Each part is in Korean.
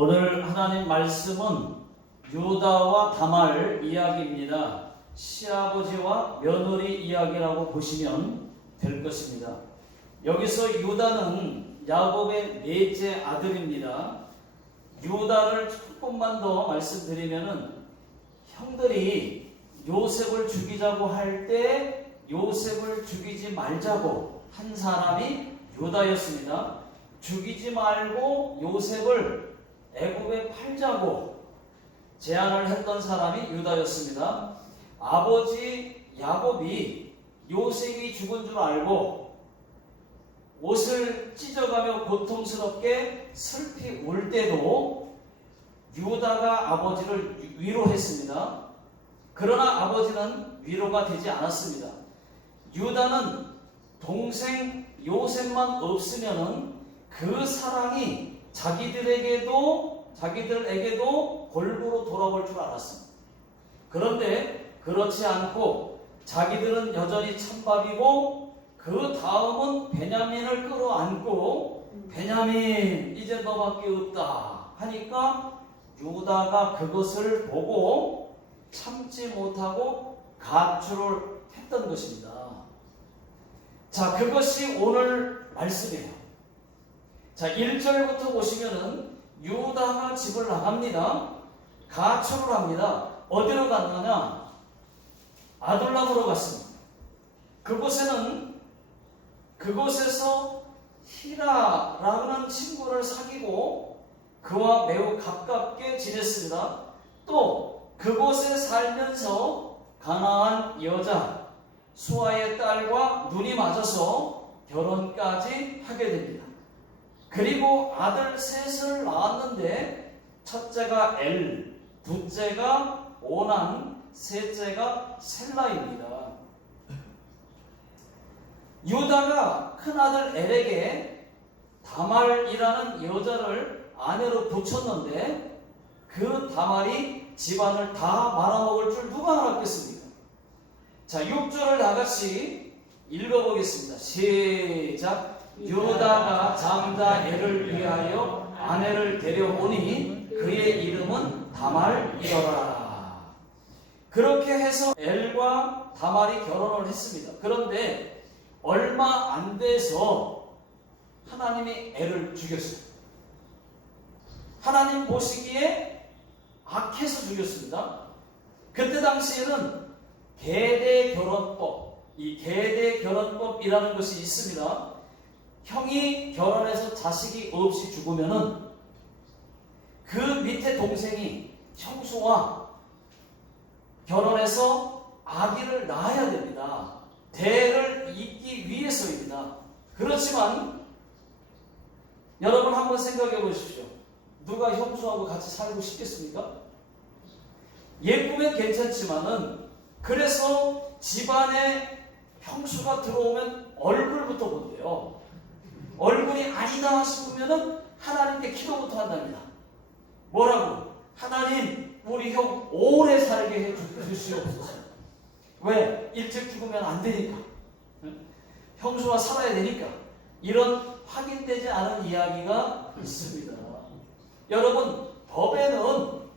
오늘 하나님 말씀은 유다와 다말 이야기입니다. 시아버지와 며느리 이야기라고 보시면 될 것입니다. 여기서 유다는 야곱의 넷째 아들입니다. 유다를 조금만 더 말씀드리면은 형들이 요셉을 죽이자고 할 때 요셉을 죽이지 말자고 한 사람이 유다였습니다. 죽이지 말고 요셉을 애굽에 팔자고 제안을 했던 사람이 유다였습니다. 아버지 야곱이 요셉이 죽은 줄 알고 옷을 찢어가며 고통스럽게 슬피 울 때도 유다가 아버지를 위로했습니다. 그러나 아버지는 위로가 되지 않았습니다. 유다는 동생 요셉만 없으면은 그 사랑이 자기들에게도 골고루 돌아올 줄 알았습니다. 그런데 그렇지 않고 자기들은 여전히 찬밥이고 그 다음은 베냐민을 끌어안고 베냐민 이제 너밖에 없다 하니까 유다가 그것을 보고 참지 못하고 가출을 했던 것입니다. 자, 그것이 오늘 말씀이에요. 자, 1절부터 보시면은 유다가 집을 나갑니다. 가출을 합니다. 어디로 갔느냐? 아둘람으로 갔습니다. 그곳에서 히라라는 친구를 사귀고 그와 매우 가깝게 지냈습니다. 또 그곳에 살면서 가나안 여자 수아의 딸과 눈이 맞아서 결혼까지 하게 됩니다. 그리고 아들 셋을 낳았는데 첫째가 엘, 둘째가 오난, 셋째가 셀라입니다. 유다가 큰아들 엘에게 다말이라는 여자를 아내로 붙였는데 그 다말이 집안을 다 말아먹을 줄 누가 알았겠습니까? 자, 6절을 다같이 읽어보겠습니다. 시작. 유다가 장자 엘을 위하여 아내를 데려오니 그의 이름은 다말이더라. 그렇게 해서 엘과 다말이 결혼을 했습니다. 그런데 얼마 안 돼서 하나님이 엘을 죽였어요. 하나님 보시기에 악해서 죽였습니다. 그때 당시에는 계대결혼법, 이 계대결혼법이라는 것이 있습니다. 형이 결혼해서 자식이 없이 죽으면은 그 밑에 동생이 형수와 결혼해서 아기를 낳아야 됩니다. 대를 잇기 위해서입니다. 그렇지만 여러분 한번 생각해 보십시오. 누가 형수하고 같이 살고 싶겠습니까? 예쁘면 괜찮지만은 그래서 집안에 형수가 들어오면 얼굴부터 본대요. 얼굴이 아니다 싶으면은 하나님께 기도부터 한답니다. 뭐라고? 하나님, 우리 형 오래 살게 해 주시옵소서. 왜? 일찍 죽으면 안 되니까. 형수와 살아야 되니까. 이런 확인되지 않은 이야기가 있습니다. 여러분, 법에는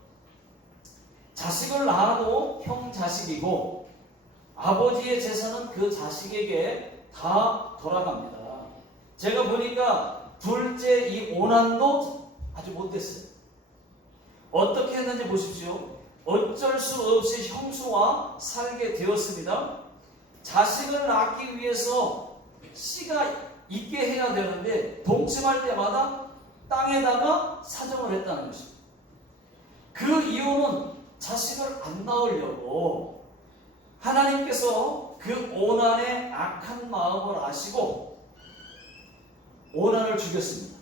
자식을 낳아도 형 자식이고 아버지의 재산은 그 자식에게 다 돌아갑니다. 제가 보니까 둘째 이 오난도 아주 못됐어요. 어떻게 했는지 보십시오. 어쩔 수 없이 형수와 살게 되었습니다. 자식을 낳기 위해서 씨가 있게 해야 되는데 동침할 때마다 땅에다가 사정을 했다는 것입니다. 그 이유는 자식을 안 낳으려고 하나님께서 그 오난의 악한 마음을 아시고 오난을 죽였습니다.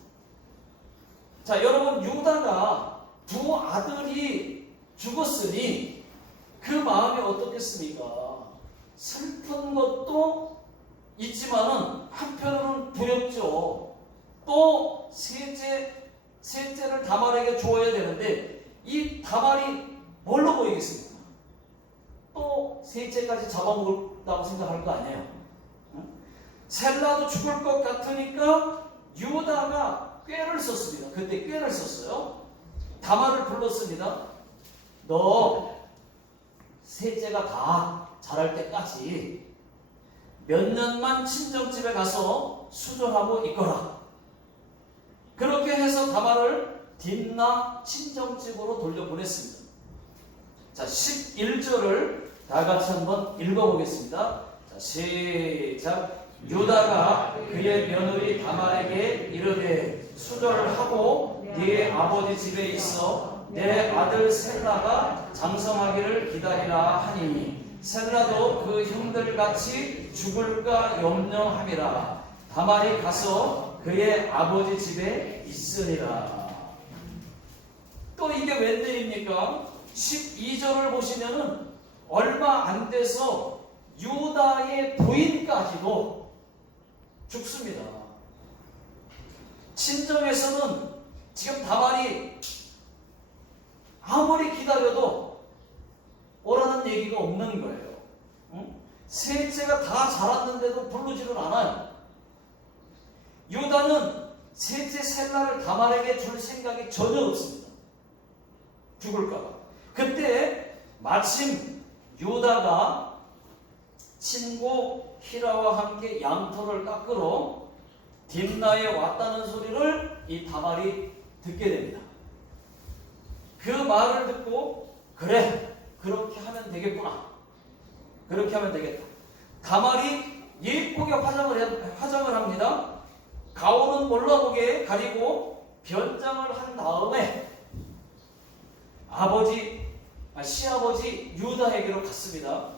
자, 여러분, 유다가 두 아들이 죽었으니 그 마음이 어떻겠습니까? 슬픈 것도 있지만은 한편으로는 두렵죠. 또 셋째를 다말에게 주어야 되는데 이 다말이 뭘로 보이겠습니까? 또 셋째까지 잡아먹었다고 생각할 거 아니에요. 셀라도 죽을 것 같으니까 유다가 꾀를 썼습니다. 그때 꾀를 썼어요. 다말을 불렀습니다. 너 셋째가 다 자랄 때까지 몇 년만 친정집에 가서 수절하고 있거라. 그렇게 해서 다말을 딥나 친정집으로 돌려보냈습니다. 자, 11절을 다 같이 한번 읽어보겠습니다. 자, 시작. 유다가 그의 며느리 다말에게 이르되 수절하고 네 아버지 집에 있어 내 아들 셀라가 장성하기를 기다리라 하니 셀라도 그 형들같이 죽을까 염려함이라. 다말이 가서 그의 아버지 집에 있으리라. 또 이게 웬일입니까? 12절을 보시면은 얼마 안 돼서 유다의 부인까지도 죽습니다. 친정에서는 지금 다말이 아무리 기다려도 오라는 얘기가 없는 거예요. 셋째가 다 자랐는데도 부르지를 않아요. 유다는 셋째 셀라를 다말에게 줄 생각이 전혀 없습니다. 죽을까봐. 그때 마침 유다가 친구 히라와 함께 양털을 깎으러 딥나에 왔다는 소리를 이 다말이 듣게 됩니다. 그 말을 듣고 그래, 그렇게 하면 되겠구나. 그렇게 하면 되겠다. 다말이 예쁘게 화장을 합니다. 가오는 몰라보게 가리고 변장을 한 다음에 시아버지 유다에게로 갔습니다.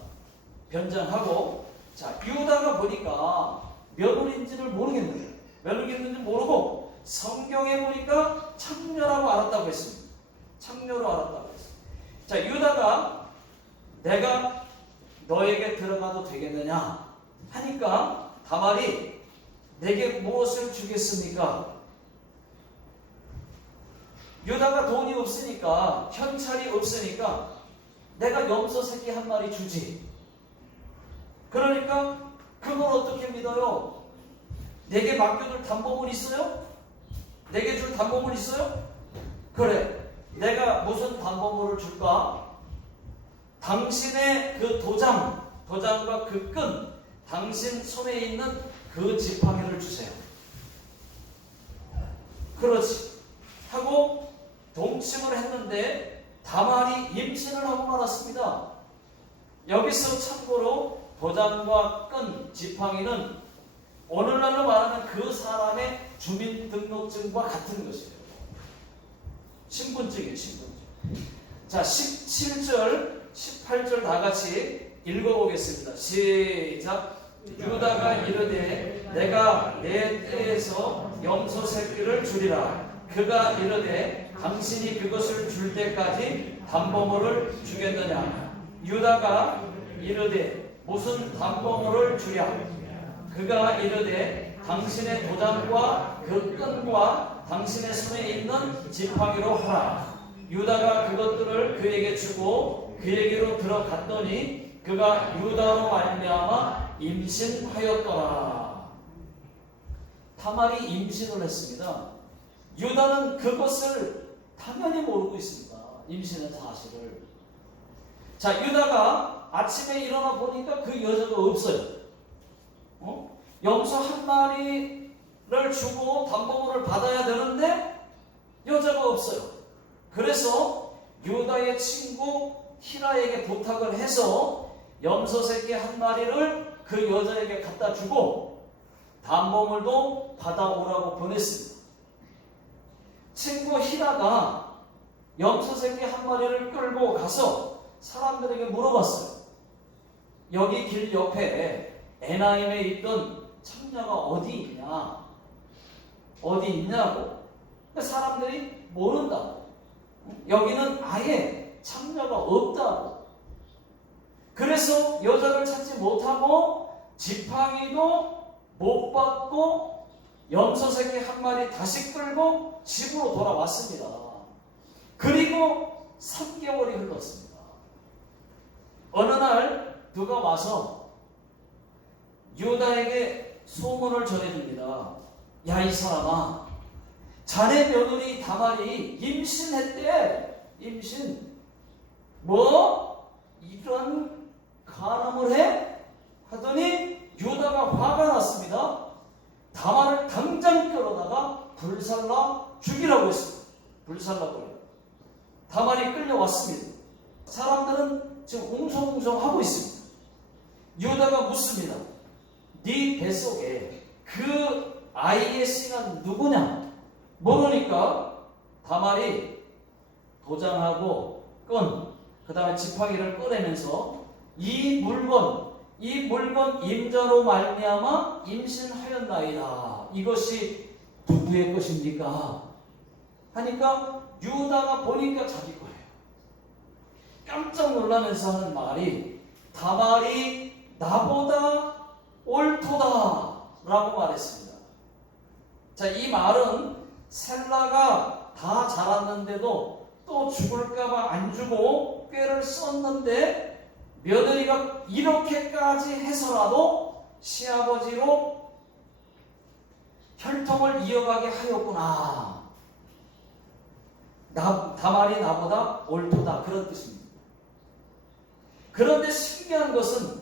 변장하고, 자, 유다가 보니까 며느리인지를 모르겠는데, 며느리인지 모르고 성경에 보니까 창녀라고 알았다고 했습니다. 창녀로 알았다고 했습니다. 자, 유다가 내가 너에게 들어가도 되겠느냐 하니까 다말이 내게 무엇을 주겠습니까? 유다가 돈이 없으니까, 현찰이 없으니까 내가 염소 새끼 한 마리 주지. 그러니까 그걸 어떻게 믿어요? 내게 맡겨둘 담보물 있어요? 내게 줄 담보물 있어요? 그래, 내가 무슨 담보물을 줄까? 당신의 그 도장과 그 끈, 당신 손에 있는 그 지팡이를 주세요. 그렇지 하고 동침을 했는데 다말이 임신을 하고 말았습니다. 여기서 참고로 도장과 끈, 지팡이는 오늘날로 말하면 그 사람의 주민등록증과 같은 것이에요. 신분증이에요, 신분증. 자, 17절, 18절 다 같이 읽어보겠습니다. 시작. 유다가 이르되 내가 내 떼에서 염소 새끼를 주리라. 그가 이르되 당신이 그것을 줄 때까지 담보물을 주겠느냐. 유다가 이르되 무슨 담보물을 주랴. 그가 이르되 당신의 도장과 그 끈과 당신의 손에 있는 지팡이로 하라. 유다가 그것들을 그에게 주고 그에게로 들어갔더니 그가 유다로 말미암아 임신하였더라. 다말이 임신을 했습니다. 유다는 그것을 당연히 모르고 있습니다. 임신의 사실을. 자, 유다가 아침에 일어나 보니까 그 여자가 없어요. 염소 한 마리를 주고 담보물을 받아야 되는데 여자가 없어요. 그래서 유다의 친구 히라에게 부탁을 해서 염소 새끼 한 마리를 그 여자에게 갖다 주고 담보물도 받아오라고 보냈습니다. 친구 히라가 염소 새끼 한 마리를 끌고 가서 사람들에게 물어봤어요. 여기 길 옆에 에나임에 있던 창녀가 어디 있냐? 어디 있냐고? 사람들이 모른다고. 여기는 아예 창녀가 없다고. 그래서 여자를 찾지 못하고 지팡이도 못 받고 염소 새끼 한 마리 다시 끌고 집으로 돌아왔습니다. 그리고 3개월이 흘렀습니다. 어느 날 누가 와서 유다에게 소문을 전해줍니다. 야, 이 사람아, 자네 며느리 다말이 임신했대. 임신. 뭐? 이런 간음을 해? 하더니 유다가 화가 났습니다. 다말을 당장 끌어다가 불살라 죽이라고 했습니다. 불살라버려. 다말이 끌려왔습니다. 사람들은 지금 웅성웅성하고 있습니다. 유다가 묻습니다. 네 뱃속에 그 아이의 씨가 누구냐? 모르니까 다말이 도장하고 그 다음에 지팡이를 꺼내면서 이 물건 임자로 말미암아 임신하였나이다. 이것이 누구의 것입니까? 하니까 유다가 보니까 자기 거예요. 깜짝 놀라면서 하는 말이 다말이 나보다 옳도다 라고 말했습니다. 자, 이 말은 셀라가 다 자랐는데도 또 죽을까봐 안 주고 꾀를 썼는데 며느리가 이렇게까지 해서라도 시아버지로 혈통을 이어가게 하였구나. 다말이 나보다 옳도다, 그런 뜻입니다. 그런데 신기한 것은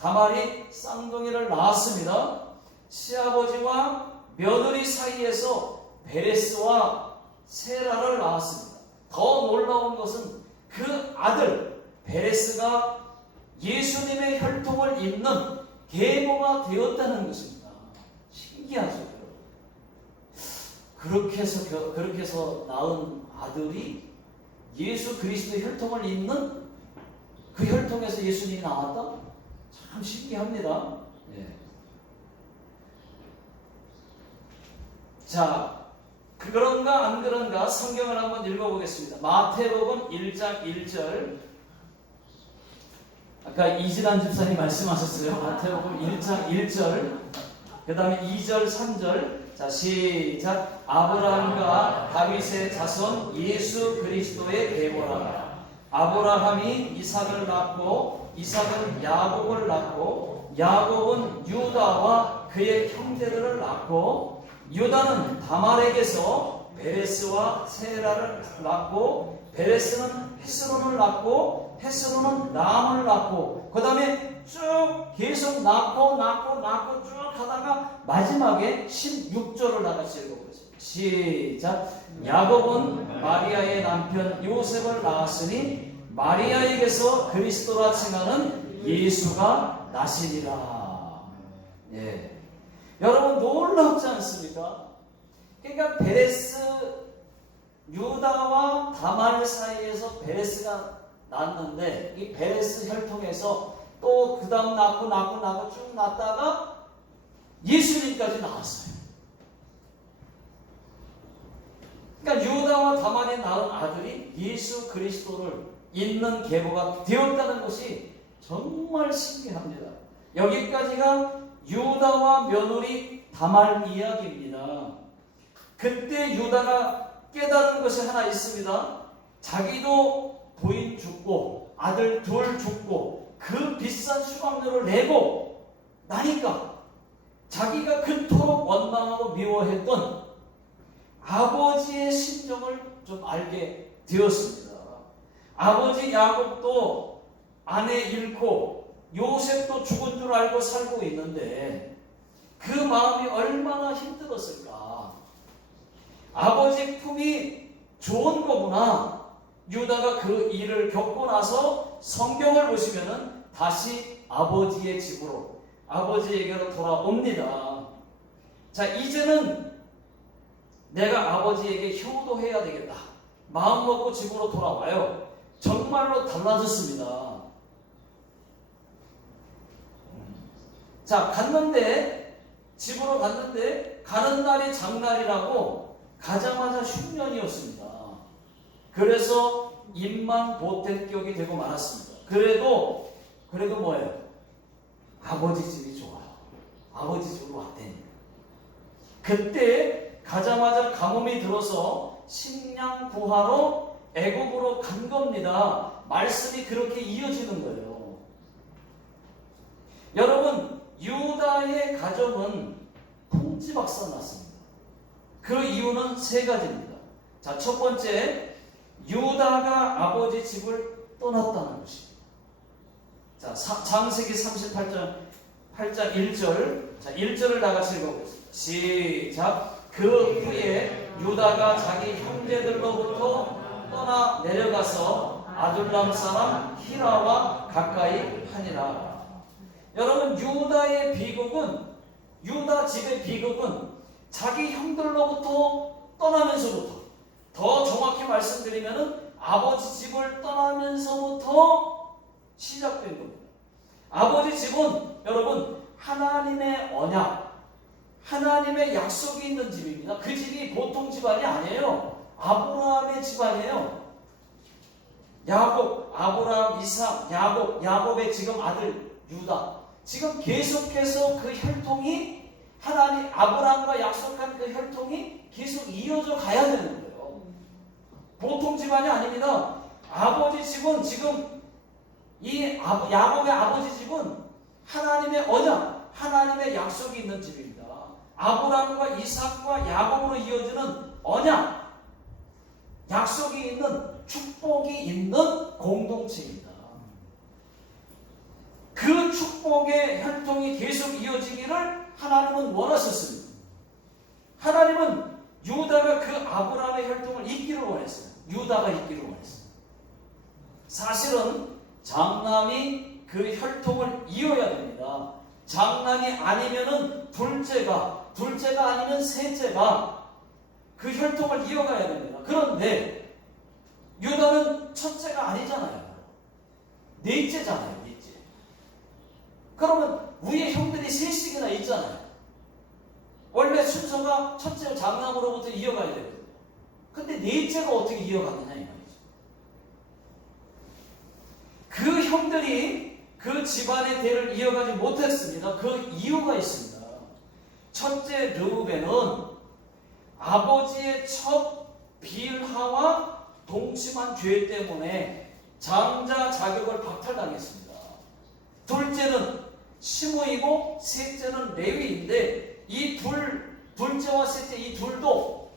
다말이 쌍둥이를 낳았습니다. 시아버지와 며느리 사이에서 베레스와 세라를 낳았습니다. 더 놀라운 것은 그 아들 베레스가 예수님의 혈통을 잇는 계보가 되었다는 것입니다. 신기하죠. 그렇게 해서 낳은 아들이 예수 그리스도의 혈통을 잇는 그 혈통에서 예수님이 나왔다? 참 신기합니다. 네. 자, 그런가 안 그런가 성경을 한번 읽어보겠습니다. 마태복음 1장 1절. 아까 이진환 집사님 말씀하셨어요. 마태복음 1장 1절, 그 다음에 2절 3절. 자, 시작. 아브라함과 다윗의 자손 예수 그리스도의 계보라. 아브라함이 이삭을 낳고 이삭은 야곱을 낳고 야곱은 유다와 그의 형제들을 낳고 유다는 다말에게서 베레스와 세라를 낳고 베레스는 헤스론을 낳고 헤스론은 람을 낳고 그 다음에 쭉 계속 낳고 쭉 하다가 마지막에 16절을 나같이 읽어보겠습니다. 시작. 야곱은 마리아의 남편 요셉을 낳았으니 마리아에게서 그리스도라 칭하는 예수가 나시니라. 예. 여러분 놀랍지 않습니까? 그러니까 베레스, 유다와 다말 사이에서 베레스가 낳았는데 이 베레스 혈통에서 또 그 다음 낳고 쭉 낳다가 예수님까지 나왔어요. 그러니까 유다와 다말이 낳은 아들이 예수 그리스도를 잇는 계보가 되었다는 것이 정말 신기합니다. 여기까지가 유다와 며느리 다말 이야기입니다. 그때 유다가 깨달은 것이 하나 있습니다. 자기도 부인 죽고 아들 둘 죽고 그 비싼 수강료를 내고 나니까 자기가 그토록 원망하고 미워했던 아버지의 심정을 좀 알게 되었습니다. 아버지 야곱도 아내 잃고 요셉도 죽은 줄 알고 살고 있는데 그 마음이 얼마나 힘들었을까. 아버지 품이 좋은 거구나. 유다가 그 일을 겪고 나서 성경을 보시면은 다시 아버지의 집으로, 아버지에게로 돌아옵니다. 자, 이제는 내가 아버지에게 효도해야 되겠다. 마음 먹고 집으로 돌아와요. 정말로 달라졌습니다. 자, 집으로 갔는데 가는 날이 장날이라고 가자마자 흉년이었습니다. 그래서 입만 보태격이 되고 말았습니다. 그래도 뭐예요? 아버지 집이 좋아요. 아버지 집으로 왔대니. 그때 가자마자 가뭄이 들어서 식량 구하러 애굽으로 간 겁니다. 말씀이 그렇게 이어지는 거예요. 여러분, 유다의 가정은 풍지박산 났습니다. 그 이유는 세 가지입니다. 자, 첫 번째, 유다가 아버지 집을 떠났다는 것입니다. 자, 창세기 38장 1절. 자, 1절을 다 같이 읽어보겠습니다. 시작. 그 후에 유다가 자기 형제들로부터 떠나 내려가서 아둘람 사람 히라와 가까이 하니라. 여러분, 유다의 비극은, 유다 집의 비극은 자기 형들로부터 떠나면서부터, 더 정확히 말씀드리면은 아버지 집을 떠나면서부터 시작된 겁니다. 아버지 집은 여러분 하나님의 언약, 하나님의 약속이 있는 집입니다. 그 집이 보통 집안이 아니에요. 아브라함의 집안이에요. 야곱, 아브라함, 이삭, 야곱의 지금 아들 유다. 지금 계속해서 그 혈통이, 하나님 아브라함과 약속한 그 혈통이 계속 이어져 가야 되는 거예요. 보통 집안이 아닙니다. 아버지 집은 지금 야곱의 아버지 집은 하나님의 언약, 하나님의 약속이 있는 집입니다. 아브라함과 이삭과 야곱으로 이어지는 언약, 약속이 있는, 축복이 있는 공동체입니다. 그 축복의 혈통이 계속 이어지기를 하나님은 원하셨습니다. 하나님은 유다가 그 아브라함의 혈통을 잇기를 원했어요. 유다가 잇기를 원했어요. 사실은 장남이 그 혈통을 이어야 됩니다. 장남이 아니면은 둘째가 아니면 셋째가 그 혈통을 이어가야 됩니다. 그런데 유다는 첫째가 아니잖아요. 넷째잖아요. 넷째. 그러면 위에 형들이 셋씩이나 있잖아요. 원래 순서가 첫째 장남으로부터 이어가야 되거든요. 근데 넷째가 어떻게 이어가느냐 이 말이죠. 그 형들이 그 집안의 대를 이어가지 못했습니다. 그 이유가 있습니다. 첫째 르우벤은 아버지의 첫 빌하와 동침한 죄 때문에 장자 자격을 박탈당했습니다. 둘째는 시므이고 셋째는 레위인데 이 둘째와 셋째 이 둘도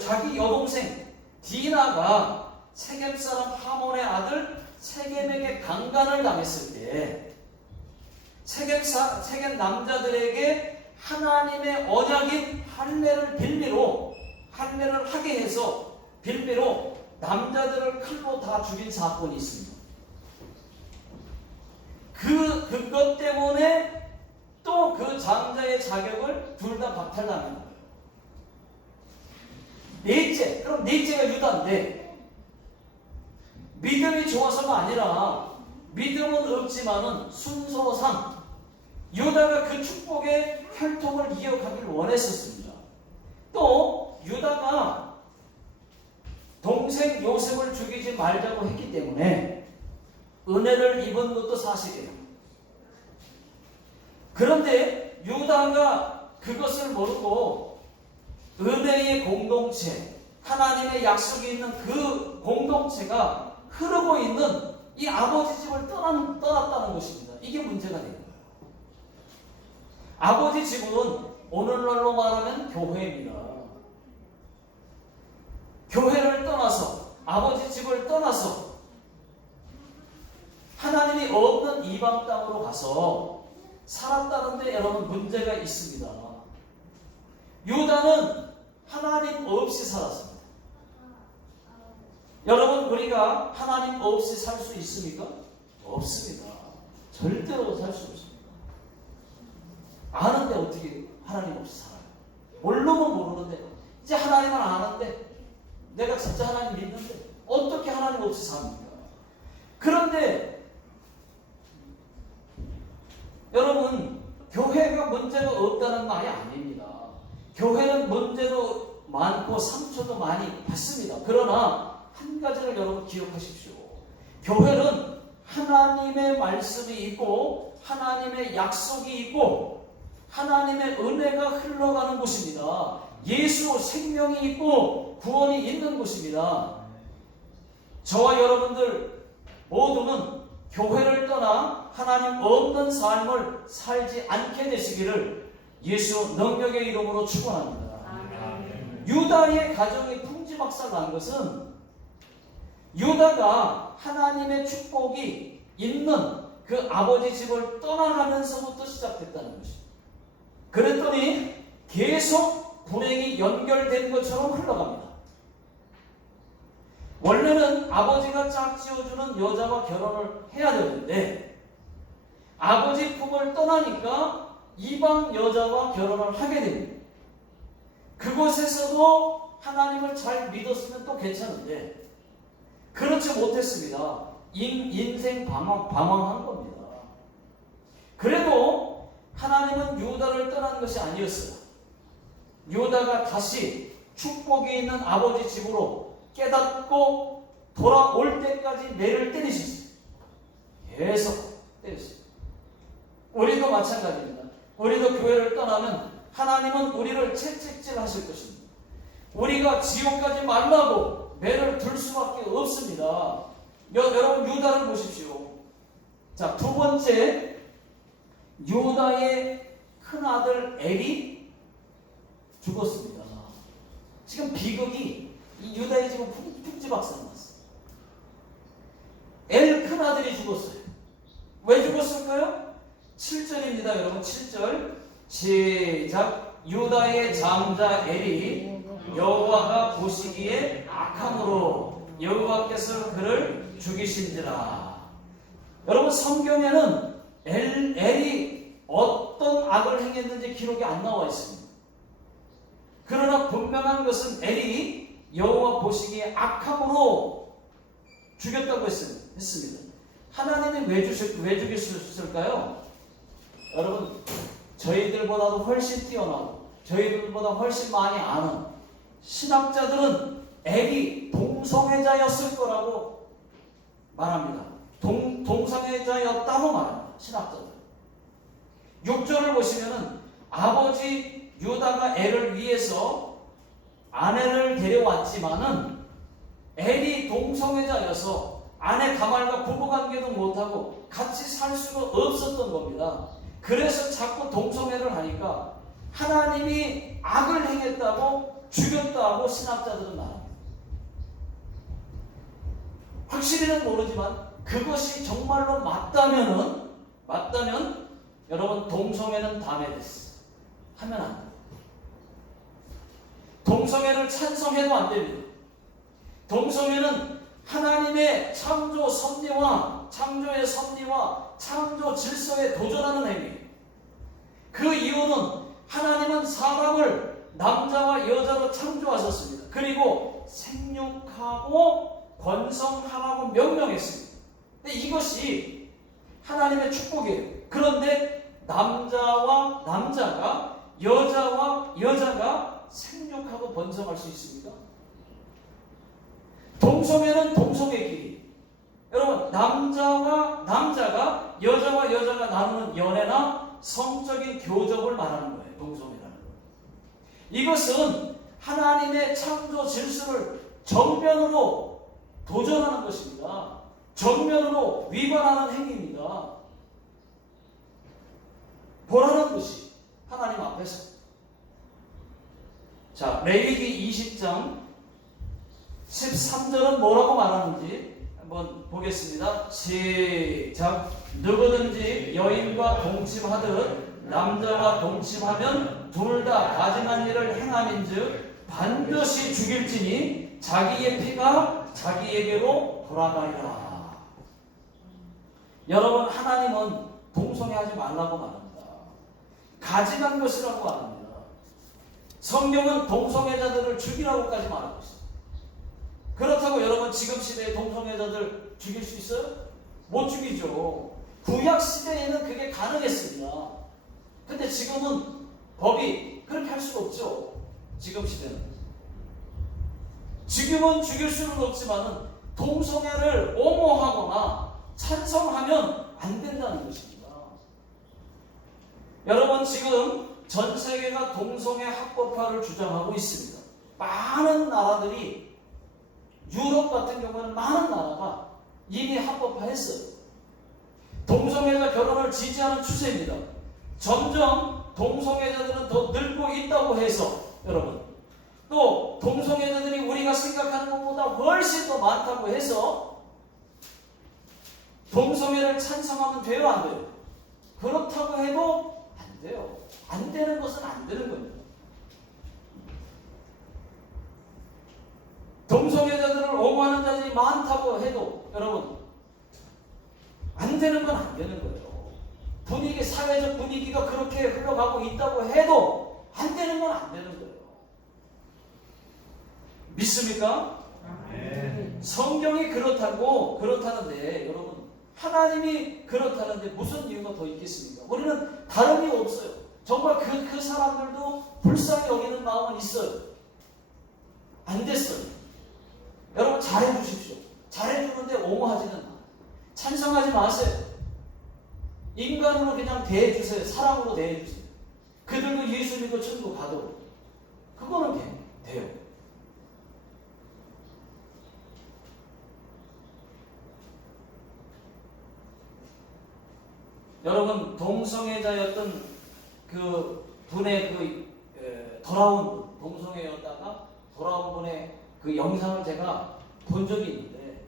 자기 여동생 디나가 세겜 사람 하몬의 아들 세겜에게 강간을 당했을 때 세겜 남자들에게 하나님의 언약인 할례를 하게 해서 빌미로 남자들을 칼로 다 죽인 사건이 있습니다. 그것 때문에 또 그 장자의 자격을 둘 다 박탈당한 거예요. 넷째, 그럼 넷째가 유다인데 믿음이 좋아서가 아니라 믿음은 없지만은 순서상 유다가 그 축복의 혈통을 이어가기를 원했었습니다. 또 유다가 동생 요셉을 죽이지 말자고 했기 때문에 은혜를 입은 것도 사실이에요. 그런데 유다가 그것을 모르고 은혜의 공동체, 하나님의 약속이 있는 그 공동체가 흐르고 있는 이 아버지 집을 떠났다는 것입니다. 이게 문제가 되는 거예요. 아버지 집은 오늘날로 말하면 교회입니다. 교회를 떠나서, 아버지 집을 떠나서 하나님이 없는 이방 땅으로 가서 살았다는데 여러분 문제가 있습니다. 유다는 하나님 없이 살았습니다. 여러분 우리가 하나님 없이 살 수 있습니까? 없습니다. 절대로 살 수 없습니다. 아는데 어떻게 하나님 없이 살아요? 모르면 모르는데 이제 하나님을 아는데 내가 진짜 하나님 믿는데 어떻게 하나님 없이 삽니까? 그런데 여러분 교회가 문제가 없다는 말이 아닙니다. 교회는 문제도 많고 상처도 많이 받습니다. 그러나 한 가지를 여러분 기억하십시오. 교회는 하나님의 말씀이 있고 하나님의 약속이 있고 하나님의 은혜가 흘러가는 곳입니다. 예수 생명이 있고 구원이 있는 곳입니다. 저와 여러분들 모두는 교회를 떠나 하나님 없는 삶을 살지 않게 되시기를 예수 능력의 이름으로 축원합니다. 아멘. 유다의 가정이 풍지박살 난 것은 유다가 하나님의 축복이 있는 그 아버지 집을 떠나가면서부터 시작됐다는 것입니다. 그랬더니 계속 불행이 연결된 것처럼 흘러갑니다. 원래는 아버지가 짝지어주는 여자와 결혼을 해야 되는데 아버지 품을 떠나니까 이방 여자와 결혼을 하게 됩니다. 그곳에서도 하나님을 잘 믿었으면 또 괜찮은데 그렇지 못했습니다. 인생 방황한 겁니다. 그래도 하나님은 유다를 떠난 것이 아니었어요. 유다가 다시 축복이 있는 아버지 집으로 깨닫고 돌아올 때까지 매를 때리셨어요. 계속 때렸어요. 우리도 마찬가지입니다. 우리도 교회를 떠나면 하나님은 우리를 채찍질 하실 것입니다. 우리가 지옥 가지 말라고 매를 둘 수밖에 없습니다. 여러분 유다를 보십시오. 자, 두 번째, 유다의 큰아들 엘이 죽었습니다. 지금 비극이 이 유다의 지금 풍지박살 났어요. 엘 큰아들이 죽었어요. 왜 죽었을까요? 7절입니다. 여러분 7절 시작. 유다의 장자 엘이 여호와가 보시기에 악함으로 여호와께서 그를 죽이신지라. 여러분 성경에는 엘이 어떤 악을 행했는지 기록이 안 나와 있습니다. 그러나 분명한 것은 엘이 여호와 보시기에 악함으로 죽였다고 했습니다. 하나님이 왜 죽이셨을까요? 여러분 저희들보다도 훨씬 뛰어나고 저희들보다 훨씬 많이 아는 신학자들은 엘이 동성애자였을 거라고 말합니다. 동성애자였다고 말합니다. 신학자들. 6절을 보시면은 아버지 유다가 엘을 위해서 아내를 데려왔지만은 엘이 동성애자여서 아내 가말과 부부관계도 못하고 같이 살 수가 없었던 겁니다. 그래서 자꾸 동성애를 하니까 하나님이 악을 행했다고 죽였다고 신학자들은 말합니다. 확실히는 모르지만 그것이 정말로 맞다면 여러분 동성애는 담에됐어. 하면 안 돼요. 동성애를 찬성해도 안 됩니다. 동성애는 하나님의 창조 섭리와 창조의 섭리와 창조 질서에 도전하는 행위. 그 이유는 하나님은 사람을 남자와 여자로 창조하셨습니다. 그리고 생육하고 번성하라고 명령했습니다. 근데 이것이 하나님의 축복이에요. 그런데 남자가 여자와 여자가 생육하고 번성할 수 있습니까? 동성애는 동성애끼리. 여러분 남자와 남자가 여자와 여자가 나누는 연애나 성적인 교접을 말하는 거예요. 동성애라는 거예요. 이것은 하나님의 창조 질서를 정면으로 도전하는 것입니다. 정면으로 위반하는 행위입니다. 보라는 것이 하나님 앞에서. 자, 레위기 20장 13절은 뭐라고 말하는지 한번 보겠습니다. 시작. 누구든지 여인과 동침하듯 남자와 동침하면 둘 다 가증한 일을 행함인즉 반드시 죽일지니 자기의 피가 자기에게로 돌아가리라. 여러분 하나님은 동성애하지 말라고 말합니다. 가증한 것이라고 말합니다. 성경은 동성애자들을 죽이라고까지 말하고 있습니다. 그렇다고 여러분 지금 시대에 동성애자들 죽일 수 있어요? 못 죽이죠. 구약 시대에는 그게 가능했습니다. 근데 지금은 법이 그렇게 할 수가 없죠. 지금 시대는. 지금은 죽일 수는 없지만 동성애를 옹호하거나 찬성하면 안 된다는 것입니다. 여러분 지금 전 세계가 동성애 합법화를 주장하고 있습니다. 많은 나라들이 유럽 같은 경우는 많은 나라가 이미 합법화했어요. 동성애자 결혼을 지지하는 추세입니다. 점점 동성애자들은 더 늘고 있다고 해서 여러분, 또 동성애자들이 우리가 생각하는 것보다 훨씬 더 많다고 해서 동성애를 찬성하면 돼요, 안 돼요? 그렇다고 해도 안 돼요. 안 되는 것은 안 되는 겁니다. 동성애자들을 옹호하는 자들이 많다고 해도 여러분, 안 되는 건 안 되는 거예요. 사회적 분위기가 그렇게 흘러가고 있다고 해도 안 되는 건 안 되는 거예요. 믿습니까? 네. 성경이 그렇다는데 여러분, 하나님이 그렇다는데 무슨 이유가 더 있겠습니까? 우리는 다름이 없어요. 정말 그 사람들도 불쌍히 여기는 마음은 있어요. 안 됐어요. 여러분 잘해 주십시오. 잘해 주는데 옹호하지는 마세요. 찬성하지 마세요. 인간으로 그냥 대해 주세요. 사랑으로 대해 주세요. 그들도 예수 믿고 천국 가도록. 그거는 돼요. 여러분, 동성애자였던 그 분의 돌아온 분, 동성애였다가 돌아온 분의 그 영상을 제가 본 적이 있는데,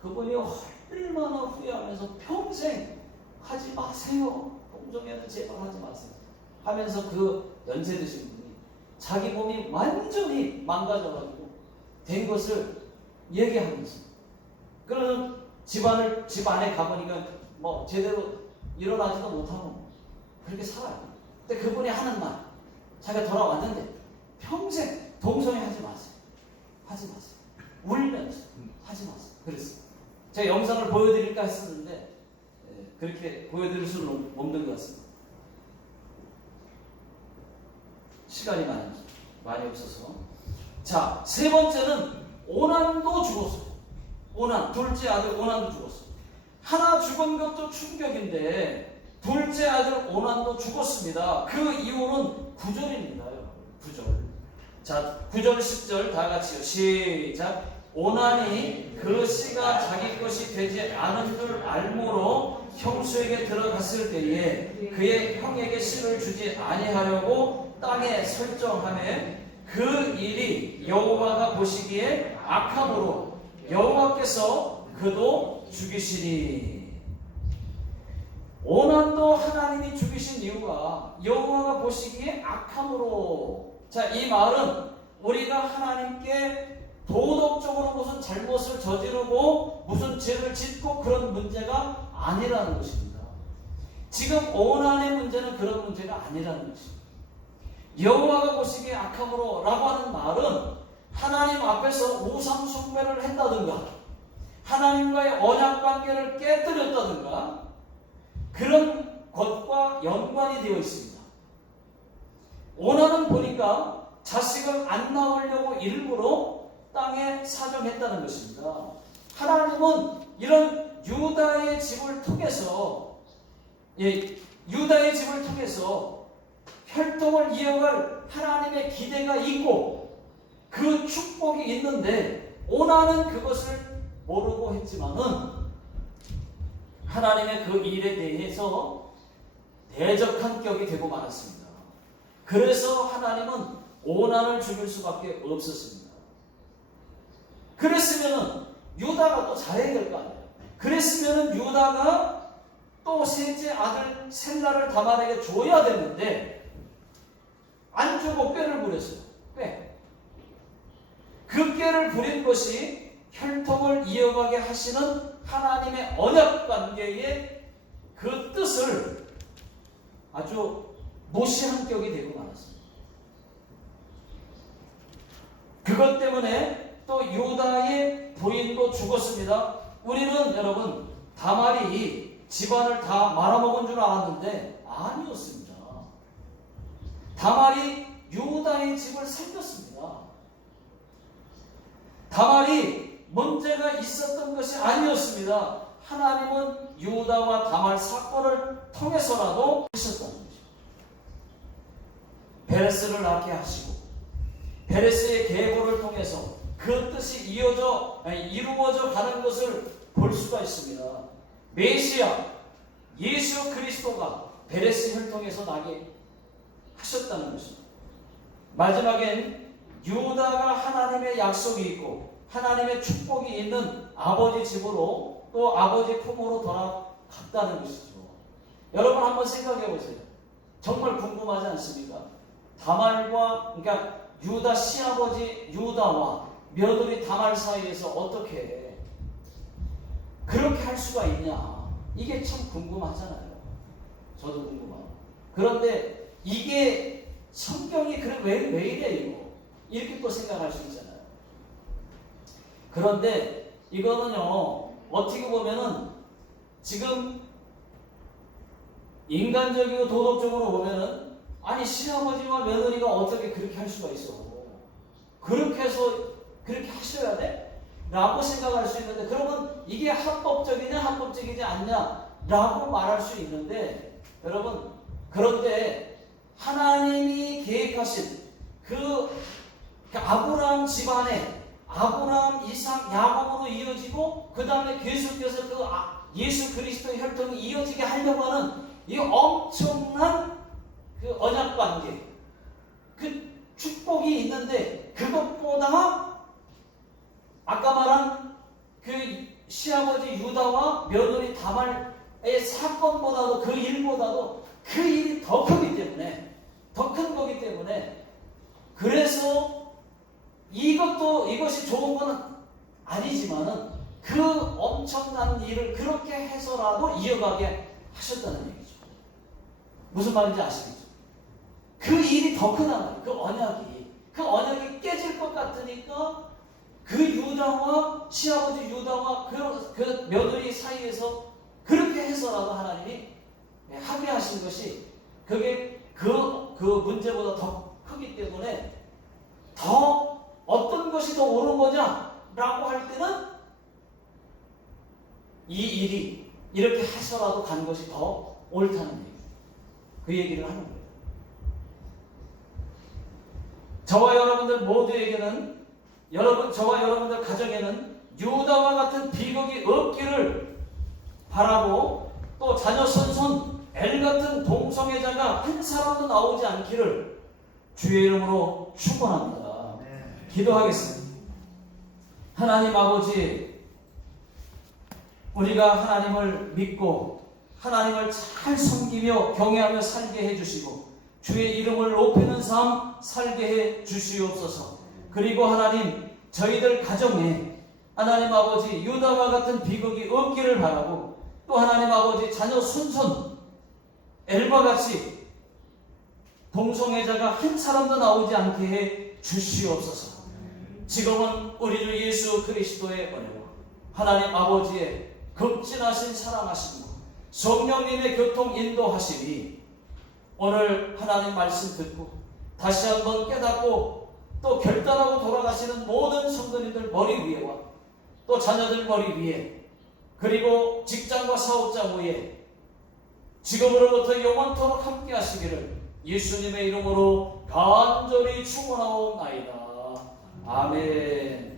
그분이 얼마나 후회하면서 평생 하지 마세요. 동성애는 제발 하지 마세요. 하면서 그 연세 드신 분이 자기 몸이 완전히 망가져가지고 된 것을 얘기하면서, 그러는 집 안에 가보니까 뭐 제대로 일어나지도 못하고 그렇게 살아요. 근데 그분이 하는 말, 자기가 돌아왔는데 평생 동성애 하지 마세요. 하지 마세요. 울면서 하지 마세요. 그랬어요. 제가 영상을 보여드릴까 했었는데 그렇게 보여드릴 수는 없는 것 같습니다. 시간이 많이 없어서. 자, 세 번째는 오난도 죽었어요. 오난, 둘째 아들 오난도 죽었어요. 하나 죽은 것도 충격인데 둘째 아들 오난도 죽었습니다. 그 이유는 9절입니다. 9절. 자, 9절 10절 다 같이요. 시작. 오난이 그 씨가 자기 것이 되지 않은 줄 알므로 형수에게 들어갔을 때에 그의 형에게 씨를 주지 아니하려고 땅에 설정하매 그 일이 여호와가 보시기에 악함으로 여호와께서 그도 죽이시니. 오난도 하나님이 죽이신 이유가 여호와가 보시기에 악함으로. 자, 이 말은 우리가 하나님께 도덕적으로 무슨 잘못을 저지르고 무슨 죄를 짓고 그런 문제가 아니라는 것입니다. 지금 오난의 문제는 그런 문제가 아니라는 것입니다. 여호와가 보시기에 악함으로 라고 하는 말은 하나님 앞에서 우상 숭배를 했다든가 하나님과의 언약 관계를 깨뜨렸다든가 그런 것과 연관이 되어 있습니다. 오난은 보니까 자식을 안 낳으려고 일부러 땅에 사정했다는 것입니다. 하나님은 이런 유다의 집을 통해서 혈통을 이어갈 하나님의 기대가 있고 그 축복이 있는데 오난은 그것을 모르고 했지만은 하나님의 그 일에 대해서 대적한 격이 되고 말았습니다. 그래서 하나님은 오난을 죽일 수밖에 없었습니다. 그랬으면은 유다가 또 잘해야 될 거 아니에요. 그랬으면은 유다가 또 셋째 아들 셀라를 다말에게 줘야 되는데 안 주고 꾀를 부렸어요. 그 꾀를 부린 것이 혈통을 이어가게 하시는 하나님의 언약 관계의 그 뜻을 아주 무시한 격이 되고 말았습니다. 그것 때문에 또 유다의 부인도 죽었습니다. 우리는 여러분 다말이 집안을 다 말아먹은 줄 알았는데 아니었습니다. 다말이 유다의 집을 살렸습니다. 다말이 문제가 있었던 것이 아니었습니다. 하나님은 유다와 다말 사건을 통해서라도 하셨다는 것입니다. 베레스를 낳게 하시고 베레스의 계보를 통해서 그 뜻이 이루어져 가는 것을 볼 수가 있습니다. 메시아 예수 그리스도가 베레스 혈통에서 나게 하셨다는 것입니다. 마지막엔 유다가 하나님의 약속이 있고 하나님의 축복이 있는 아버지 집으로 또 아버지 품으로 돌아갔다는 것이죠. 여러분 한번 생각해 보세요. 정말 궁금하지 않습니까? 다말과 그러니까 유다 시아버지 유다와 며느리 다말 사이에서 어떻게 그렇게 할 수가 있냐? 이게 참 궁금하잖아요. 저도 궁금하고. 그런데 이게 성경이 그래 왜 이래요? 이렇게 또 생각할 수 있잖아요. 그런데 이거는요 어떻게 보면은 지금 인간적이고 도덕적으로 보면은 아니 시아버지와 며느리가 어떻게 그렇게 할 수가 있어? 그렇게 해서 그렇게 하셔야 돼? 라고 생각할 수 있는데 그러면 이게 합법적이냐 합법적이지 않냐? 라고 말할 수 있는데 여러분 그런데 하나님이 계획하신 그 아브라함 집안에 아브라함, 이삭, 야곱으로 이어지고 그 다음에 계속해서 그 예수 그리스도의 혈통이 이어지게 하려고 하는 이 엄청난 그 언약 관계, 그 축복이 있는데 그것보다 아까 말한 그 시아버지 유다와 며느리 다말의 사건보다도 그 일보다도 그 일이 더 크기 때문에 더 큰 거기 때문에 그래서 이것이 좋은 건 아니지만은 그 엄청난 일을 그렇게 해서라도 이어가게 하셨다는 얘기죠. 무슨 말인지 아시겠죠? 그 일이 더 크단 말이에요. 그 언약이 깨질 것 같으니까 그 유다와 시아버지 유다와 그 며느리 사이에서 그렇게 해서라도 하나님이 합의하신 것이 그게 그 문제보다 더 크기 때문에 더 어떤 것이 더 옳은 거냐라고 할 때는 이 일이 이렇게 해서라도 간 것이 더 옳다는 얘기예요. 그 얘기를 하는 거예요. 저와 여러분들 모두에게는 저와 여러분들 가정에는 유다와 같은 비극이 없기를 바라고 또 자녀 선손 엘 같은 동성애자가 한 사람도 나오지 않기를 주의 이름으로 축원합니다. 기도하겠습니다. 하나님 아버지, 우리가 하나님을 믿고 하나님을 잘 섬기며 경외하며 살게 해주시고 주의 이름을 높이는 삶 살게 해 주시옵소서. 그리고 하나님 저희들 가정에 하나님 아버지 유다와 같은 비극이 없기를 바라고 또 하나님 아버지 자녀 손손 엘과 같이 동성애자가 한 사람도 나오지 않게 해 주시옵소서. 지금은 우리 주 예수 그리스도의 은혜와 하나님 아버지의 극진하신 사랑하심과 성령님의 교통 인도하심이 오늘 하나님 말씀 듣고 다시 한번 깨닫고 또 결단하고 돌아가시는 모든 성도님들 머리 위에와 또 자녀들 머리 위에 그리고 직장과 사업장 위에 지금으로부터 영원토록 함께 하시기를 예수님의 이름으로 간절히 축원하옵나이다. 아멘.